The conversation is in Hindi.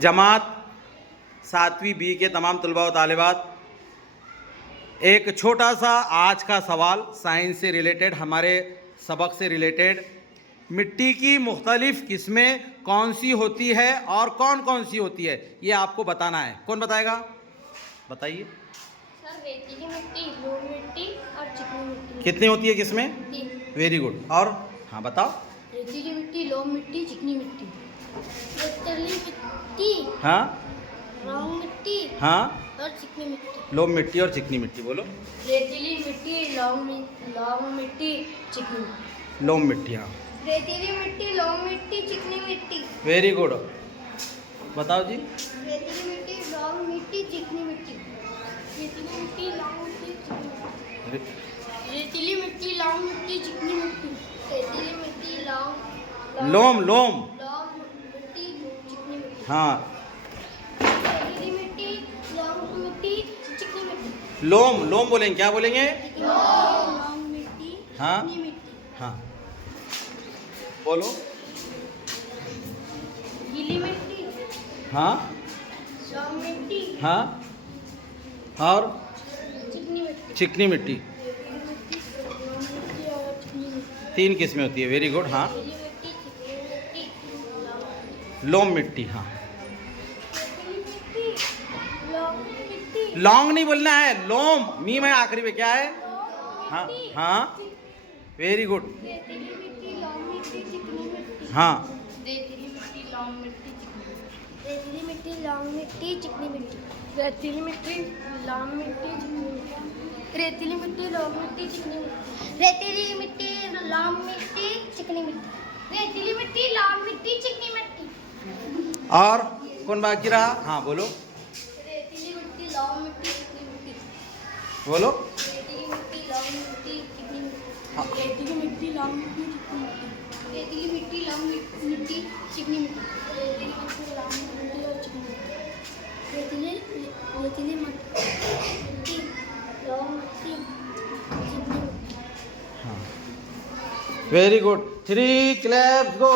जमात 7वीं बी के तमाम तलबा व तालिबात, एक छोटा सा आज का सवाल साइंस से रिलेटेड, हमारे सबक से रिलेटेड। मिट्टी की मुख्तलिफ़ किस्में कौन सी होती है और कौन कौन सी होती है, ये आपको बताना है। कौन बताएगा? बताइए। सर, रेतीली मिट्टी, लोम मिट्टी और चिकनी मिट्टी। कितनी होती है किसमें? 3। Very good. और हाँ बताओ। रेतीली मिट्टी, लोम मिट्टी, चिकनी मिट्टी। रेतीली मिट्टी, हाँ, लोम मिट्टी, हाँ, और चिकनी मिट्टी। लोम मिट्टी और चिकनी मिट्टी बोलो। रेतीली मिट्टी, लोम मिट्टी, चिकनी मिट्टी। लोम मिट्टी, हाँ। रेतीली मिट्टी, लोम मिट्टी, चिकनी मिट्टी। Very good. बताओ जी। रेतीली मिट्टी, लोम मिट्टी, चिकनी मिट्टी। रेतीली मिट्टी, लोम मिट्टी, चिकनी मिट्टी। रेतीली मिट्टी, लोम मिट्टी, चिकनी मिट्टी। रेतीली मिट्टी, लोम लोम लोम मिट्टी, चिकनी मिट्टी। हाँ, रेतीली मिट्टी, लोम मिट्टी, चिकनी मिट्टी। लोम लोम बोलेंगे, क्या बोलेंगे? लोम मिट्टी, हाँ, चिकनी मिट्टी। हाँ बोलो। गीली मिट्टी, हाँ, लोम मिट्टी, हाँ, और चिकनी मिट्टी। चिकनी मिट्टी। रेतीली मिट्टी, लोम मिट्टी और चिकनी मिट्टी। 3 किस्में होती है। Very good. हाँ, गीली मिट्टी, चिकनी मिट्टी, लोम मिट्टी। लोम मिट्टी। हाँ, रेतीली मिट्टी, लोम मिट्टी, लॉन्ग नहीं बोलना है, लोम मी में आखिरी में क्या है? हाँ, हाँ, वेरी गुड। रेतीली मिट्टी, लोम मिट्टी, चिकनी मिट्टी। हाँ, रेतीली मिट्टी, लोम मिट्टी, चिकनी मिट्टी। रेतीली मिट्टी, लोम मिट्टी, चिकनी मिट्टी। रेतीली मिट्टी, लोम मिट्टी, चिकनी मिट्टी। रेतीली मिट्टी, लोम मिट्टी, चिकनी मिट्टी। रेतीली मिट्टी, लोम मिट्टी, चिकनी मिट्टी। रेतीली मिट्टी, लोम मिट्टी, चिकनी मिट्टी। और कौन बाकी रहा? हाँ बोलो, रेतीली मिट्टी, लोम मिट्टी, चिकनी मिट्टी। बोलो। रेतीली मिट्टी, लोम मिट्टी, चिकनी मिट्टी। हाँ। रेतीली मिट्टी, लोम मिट्टी, चिकनी मिट्टी। रेतीली मिट्टी, लोम मिट्टी, चिकनी मिट्टी। रेतीली मिट्टी, लोम मिट्टी और चिकनी मिट्टी। रेतीली मिट्टी, लोम मिट्टी, चिकनी मिट्टी। हाँ, वेरी गुड। 3 क्लैप्स गो।